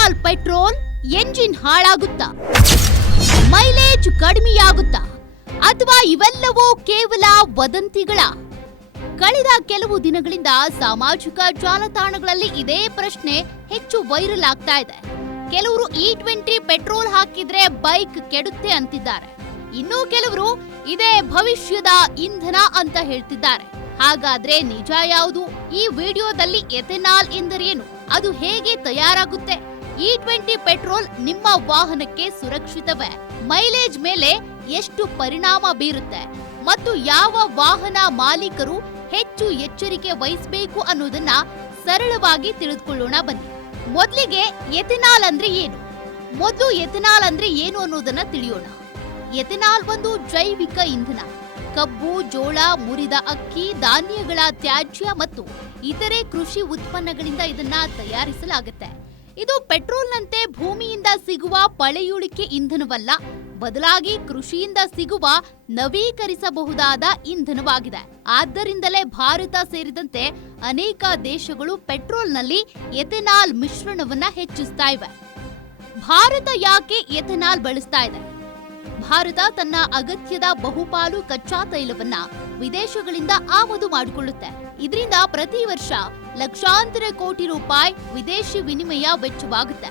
Ethanol petrol engine ಹಾಳಾಗುತ್ತಾ, mileage ಕಡಿಮೆಯಾಗುತ್ತಾ ಅಥವಾ ಇವೆಲ್ಲವೂ ಕೇವಲ ವದಂತಿಗಳ? ಕಳೆದ ಕೆಲವು ದಿನಗಳಿಂದ ಸಾಮಾಜಿಕ ಜಾಲತಾಣಗಳಲ್ಲಿ ಇದೇ ಪ್ರಶ್ನೆ ಹೆಚ್ಚು ವೈರಲ್ ಆಗ್ತಾ ಇದೆ. ಕೆಲವರು E20 ಪೆಟ್ರೋಲ್ ಹಾಕಿದ್ರೆ ಬೈಕ್ ಕೆಡುತ್ತೆ ಅಂತಿದ್ದಾರೆ. ಇನ್ನು ಕೆಲವರು ಇದೇ ಭವಿಷ್ಯದ ಇಂಧನ ಅಂತ ಹೇಳ್ತಿದ್ದಾರೆ. ಹಾಗಾದ್ರೆ ನಿಜ ಯಾವುದು? ಈ ವಿಡಿಯೋದಲ್ಲಿ ಎಥೆನಾಲ್ ಎಂದರೇನು, ಅದು ಹೇಗೆ ತಯಾರಾಗುತ್ತೆ, E20 ಪೆಟ್ರೋಲ್ ನಿಮ್ಮ ವಾಹನಕ್ಕೆ ಸುರಕ್ಷಿತವೇ, ಮೈಲೇಜ್ ಮೇಲೆ ಎಷ್ಟು ಪರಿಣಾಮ ಬೀರುತ್ತೆ ಮತ್ತು ಯಾವ ವಾಹನ ಮಾಲೀಕರು ಹೆಚ್ಚು ಎಚ್ಚರಿಕೆ ವಹಿಸಬೇಕು ಅನ್ನೋದನ್ನ ಸರಳವಾಗಿ ತಿಳಿದುಕೊಳ್ಳೋಣ ಬನ್ನಿ. ಮೊದಲಿಗೆ ಎಥೆನಾಲ್ ಅಂದ್ರೆ ಏನು? ಮೊದಲು ಎಥೆನಾಲ್ ಅಂದ್ರೆ ಏನು ಅನ್ನೋದನ್ನ ತಿಳಿಯೋಣ. ಎಥೆನಾಲ್ ಒಂದು ಜೈವಿಕ ಇಂಧನ. ಕಬ್ಬು, ಜೋಳ, ಮುರಿದ ಅಕ್ಕಿ, ಧಾನ್ಯಗಳ ತ್ಯಾಜ್ಯ ಮತ್ತು ಇತರೆ ಕೃಷಿ ಉತ್ಪನ್ನಗಳಿಂದ ಇದನ್ನ ತಯಾರಿಸಲಾಗುತ್ತೆ. ಇದು ಪೆಟ್ರೋಲ್ನಂತೆ ಭೂಮಿಯಿಂದ ಸಿಗುವ ಪಳೆಯುಳಿಕೆ ಇಂಧನವಲ್ಲ, ಬದಲಾಗಿ ಕೃಷಿಯಿಂದ ಸಿಗುವ ನವೀಕರಿಸಬಹುದಾದ ಇಂಧನವಾಗಿದೆ. ಆದ್ದರಿಂದಲೇ ಭಾರತ ಸೇರಿದಂತೆ ಅನೇಕ ದೇಶಗಳು ಪೆಟ್ರೋಲ್ನಲ್ಲಿ ಎಥೆನಾಲ್ ಮಿಶ್ರಣವನ್ನ ಹೆಚ್ಚಿಸ್ತಾ ಇವೆ. ಭಾರತ ಯಾಕೆ ಎಥೆನಾಲ್ ಬಳಸ್ತಾ ಇದೆ? ಭಾರತ ತನ್ನ ಅಗತ್ಯದ ಬಹುಪಾಲು ಕಚ್ಚಾ ತೈಲವನ್ನ ವಿದೇಶಗಳಿಂದ ಆಮದು ಮಾಡಿಕೊಳ್ಳುತ್ತೆ. ಇದರಿಂದ ಪ್ರತಿ ವರ್ಷ ಲಕ್ಷಾಂತರ ಕೋಟಿ ರೂಪಾಯಿ ವಿದೇಶಿ ವಿನಿಮಯ ವೆಚ್ಚವಾಗುತ್ತೆ.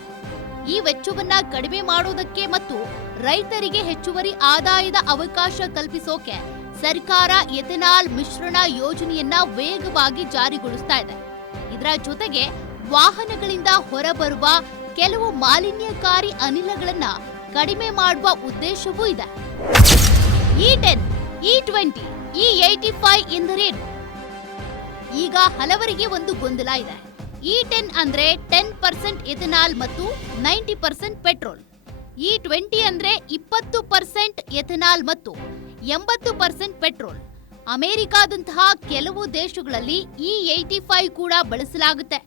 ಈ ವೆಚ್ಚವನ್ನ ಕಡಿಮೆ ಮಾಡೋದಕ್ಕೆ ಮತ್ತು ರೈತರಿಗೆ ಹೆಚ್ಚುವರಿ ಆದಾಯದ ಅವಕಾಶ ಕಲ್ಪಿಸೋಕೆ ಸರ್ಕಾರ ಎಥೆನಾಲ್ ಮಿಶ್ರಣ ಯೋಜನೆಯನ್ನ ವೇಗವಾಗಿ ಜಾರಿಗೊಳಿಸ್ತಾ ಇದೆ. ಇದರ ಜೊತೆಗೆ ವಾಹನಗಳಿಂದ ಹೊರಬರುವ ಕೆಲವು ಮಾಲಿನ್ಯಕಾರಿ ಅನಿಲಗಳನ್ನ ಕಡಿಮೆ ಮಾಡುವ ಉದ್ದೇಶವೂ ಇದೆ. E10, E20, E85 ಎಂದರೇನು? ಈಗ ಹಲವರಿಗೆ ಒಂದು ಗೊಂದಲ ಇದೆ. E10 ಅಂದ್ರೆ 10% ಎಥೆನಾಲ್ ಮತ್ತು 90% ಪೆಟ್ರೋಲ್. E20 ಅಂದ್ರೆ 20% ಎಥೆನಾಲ್ ಮತ್ತು 80% ಪೆಟ್ರೋಲ್. ಅಮೆರಿಕಾದಂತಹ ಕೆಲವು ದೇಶಗಳಲ್ಲಿ E85 ಕೂಡ ಬಳಸಲಾಗುತ್ತೆ,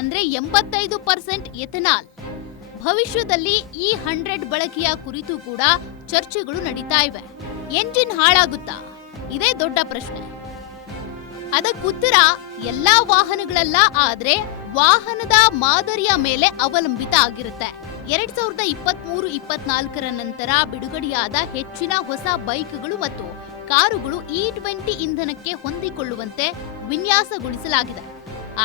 ಅಂದ್ರೆ 85% ಎಥೆನಾಲ್. ಭವಿಷ್ಯದಲ್ಲಿ E100 ಬಳಕೆಯ ಕುರಿತು ಕೂಡ ಚರ್ಚೆಗಳು ನಡೀತಾ ಇವೆ. ಎಂಜಿನ್ ಹಾಳಾಗುತ್ತಾ? ಇದೇ ದೊಡ್ಡ ಪ್ರಶ್ನೆ. ಅದಕ್ಕುತ್ತರ ಎಲ್ಲಾ ವಾಹನಗಳಲ್ಲ, ಆದ್ರೆ ವಾಹನದ ಮಾದರಿಯ ಮೇಲೆ ಅವಲಂಬಿತ ಆಗಿರುತ್ತೆ. 2023-24 ನಂತರ ಬಿಡುಗಡೆಯಾದ ಹೆಚ್ಚಿನ ಹೊಸ ಬೈಕ್ಗಳು ಮತ್ತು ಕಾರುಗಳು E20 ಇಂಧನಕ್ಕೆ ಹೊಂದಿಕೊಳ್ಳುವಂತೆ ವಿನ್ಯಾಸಗೊಳಿಸಲಾಗಿದೆ.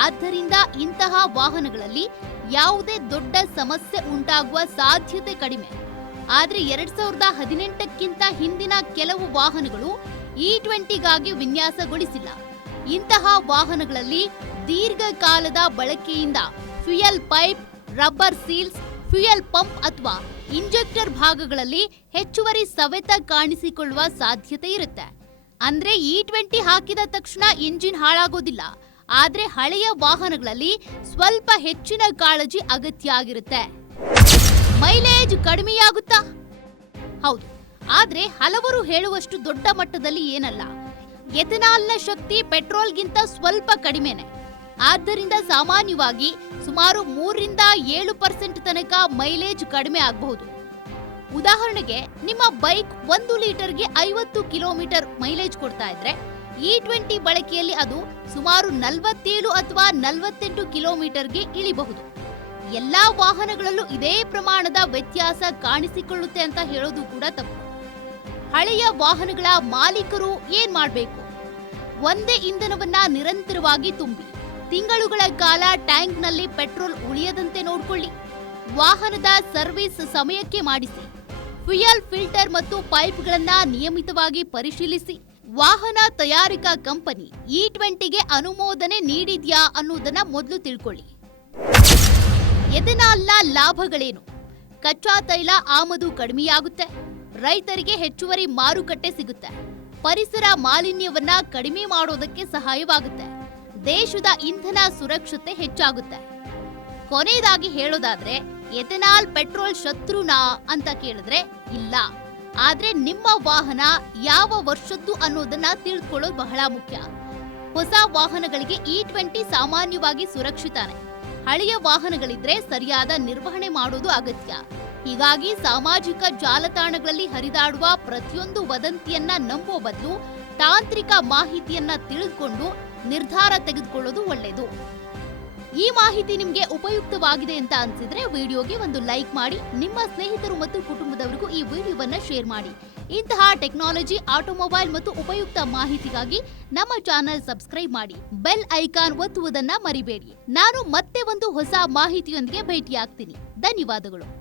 ಆದ್ದರಿಂದ ಇಂತಹ ವಾಹನಗಳಲ್ಲಿ ಯಾವುದೇ ದೊಡ್ಡ ಸಮಸ್ಯೆ ಉಂಟಾಗುವ ಸಾಧ್ಯತೆ ಕಡಿಮೆ. ಆದ್ರೆ 2018ಕ್ಕಿಂತ ಹಿಂದಿನ ಕೆಲವು ವಾಹನಗಳು E20ಗಾಗಿ ವಿನ್ಯಾಸಗೊಳಿಸಿಲ್ಲ. ಇಂತಹ ವಾಹನಗಳಲ್ಲಿ ದೀರ್ಘಕಾಲದ ಬಳಕೆಯಿಂದ fuel pipe, rubber seals, fuel pump ಅಥವಾ ಇಂಜೆಕ್ಟರ್ ಭಾಗಗಳಲ್ಲಿ ಹೆಚ್ಚುವರಿ ಸವೆತ ಕಾಣಿಸಿಕೊಳ್ಳುವ ಸಾಧ್ಯತೆ ಇರುತ್ತೆ. ಅಂದ್ರೆ E20 ಹಾಕಿದ ತಕ್ಷಣ ಇಂಜಿನ್ ಹಾಳಾಗೋದಿಲ್ಲ, ಆದ್ರೆ ಹಳೆಯ ವಾಹನಗಳಲ್ಲಿ ಸ್ವಲ್ಪ ಹೆಚ್ಚಿನ ಕಾಳಜಿ ಅಗತ್ಯ ಆಗಿರುತ್ತೆ. ಮೈಲೇಜ್ ಕಡಿಮೆಯಾಗುತ್ತಾ? ಹೌದು, ಆದ್ರೆ ಹಲವರು ಹೇಳುವಷ್ಟು ದೊಡ್ಡ ಮಟ್ಟದಲ್ಲಿ ಏನಲ್ಲ. ಎಥೆನಾಲ್ನ ಶಕ್ತಿ ಪೆಟ್ರೋಲ್ಗಿಂತ ಸ್ವಲ್ಪ ಕಡಿಮೆನೆ. ಆದ್ದರಿಂದ ಸಾಮಾನ್ಯವಾಗಿ ಸುಮಾರು 3-7% ತನಕ ಮೈಲೇಜ್ ಕಡಿಮೆ ಆಗಬಹುದು. ಉದಾಹರಣೆಗೆ, ನಿಮ್ಮ ಬೈಕ್ 1 ಲೀಟರ್ಗೆ 50 ಕಿಲೋಮೀಟರ್ ಮೈಲೇಜ್ ಕೊಡ್ತಾ ಇದ್ರೆ E20 ಬಳಕೆಯಲ್ಲಿ ಅದು ಸುಮಾರು 47 ಅಥವಾ 48 ಕಿಲೋಮೀಟರ್ಗೆ ಇಳಿಬಹುದು. ಎಲ್ಲಾ ವಾಹನಗಳಲ್ಲೂ ಇದೇ ಪ್ರಮಾಣದ ವ್ಯತ್ಯಾಸ ಕಾಣಿಸಿಕೊಳ್ಳುತ್ತೆ ಅಂತ ಹೇಳೋದು ಕೂಡ ತಪ್ಪು. ಹಳೆಯ ವಾಹನಗಳ ಮಾಲೀಕರು ಏನ್ ಮಾಡಬೇಕು? ಒಂದೇ ಇಂಧನವನ್ನ ನಿರಂತರವಾಗಿ ತುಂಬಿ ತಿಂಗಳುಗಳ ಕಾಲ ಟ್ಯಾಂಕ್ನಲ್ಲಿ ಪೆಟ್ರೋಲ್ ಉಳಿಯದಂತೆ ನೋಡ್ಕೊಳ್ಳಿ. ವಾಹನದ ಸರ್ವಿಸ್ ಸಮಯಕ್ಕೆ ಮಾಡಿಸಿ. ಫ್ಯೂಯಲ್ ಫಿಲ್ಟರ್ ಮತ್ತು ಪೈಪ್ಗಳನ್ನ ನಿಯಮಿತವಾಗಿ ಪರಿಶೀಲಿಸಿ. ವಾಹನ ತಯಾರಿಕಾ ಕಂಪನಿ E20ಗೆ ಅನುಮೋದನೆ ನೀಡಿದ್ಯಾ ಅನ್ನೋದನ್ನ ಮೊದಲು ತಿಳ್ಕೊಳ್ಳಿ. ಎಥೆನಾಲ್ನ ಲಾಭಗಳೇನು? ಕಚ್ಚಾ ತೈಲ ಆಮದು ಕಡಿಮೆಯಾಗುತ್ತೆ, ರೈತರಿಗೆ ಹೆಚ್ಚುವರಿ ಮಾರುಕಟ್ಟೆ ಸಿಗುತ್ತೆ, ಪರಿಸರ ಮಾಲಿನ್ಯವನ್ನ ಕಡಿಮೆ ಮಾಡೋದಕ್ಕೆ ಸಹಾಯವಾಗುತ್ತೆ, ದೇಶದ ಇಂಧನ ಸುರಕ್ಷತೆ ಹೆಚ್ಚಾಗುತ್ತೆ. ಕೊನೆಯದಾಗಿ ಹೇಳೋದಾದ್ರೆ, ಎಥೆನಾಲ್ ಪೆಟ್ರೋಲ್ ಶತ್ರುನಾ ಅಂತ ಕೇಳಿದ್ರೆ ಇಲ್ಲ. ಆದ್ರೆ ನಿಮ್ಮ ವಾಹನ ಯಾವ ವರ್ಷದ್ದು ಅನ್ನೋದನ್ನ ತಿಳ್ಕೊಳ್ಳೋದು ಬಹಳ ಮುಖ್ಯ. ಹೊಸ ವಾಹನಗಳಿಗೆ E20 ಸಾಮಾನ್ಯವಾಗಿ ಸುರಕ್ಷಿತಾನೆ. ಹಳೆಯ ವಾಹನಗಳಿದ್ರೆ ಸರಿಯಾದ ನಿರ್ವಹಣೆ ಮಾಡೋದು ಅಗತ್ಯ. ಹೀಗಾಗಿ ಸಾಮಾಜಿಕ ಜಾಲತಾಣಗಳಲ್ಲಿ ಹರಿದಾಡುವ ಪ್ರತಿಯೊಂದು ವದಂತಿಯನ್ನ ನಂಬೋ ಬದಲು ತಾಂತ್ರಿಕ ಮಾಹಿತಿಯನ್ನ ತಿಳಿದುಕೊಂಡು ನಿರ್ಧಾರ ತೆಗೆದುಕೊಳ್ಳೋದು ಒಳ್ಳೆಯದು. ಈ ಮಾಹಿತಿ ನಿಮಗೆ ಉಪಯುಕ್ತವಾಗಿದೆ ಅಂತ ಅನ್ಸಿದ್ರೆ ವಿಡಿಯೋಗೆ ಒಂದು ಲೈಕ್ ಮಾಡಿ, ನಿಮ್ಮ ಸ್ನೇಹಿತರು ಮತ್ತು ಕುಟುಂಬದವರಿಗೂ ಈ ವಿಡಿಯೋವನ್ನ ಶೇರ್ ಮಾಡಿ. ಇಂತಹ ಟೆಕ್ನಾಲಜಿ, ಆಟೋಮೊಬೈಲ್ ಮತ್ತು ಉಪಯುಕ್ತ ಮಾಹಿತಿಗಾಗಿ ನಮ್ಮ ಚಾನೆಲ್ ಸಬ್ಸ್ಕ್ರೈಬ್ ಮಾಡಿ. ಬೆಲ್ ಐಕಾನ್ ಒತ್ತುವುದನ್ನ ಮರಿಬೇಡಿ. ನಾನು ಮತ್ತೆ ಒಂದು ಹೊಸ ಮಾಹಿತಿಯೊಂದಿಗೆ ಭೇಟಿಯಾಗ್ತೀನಿ. ಧನ್ಯವಾದಗಳು.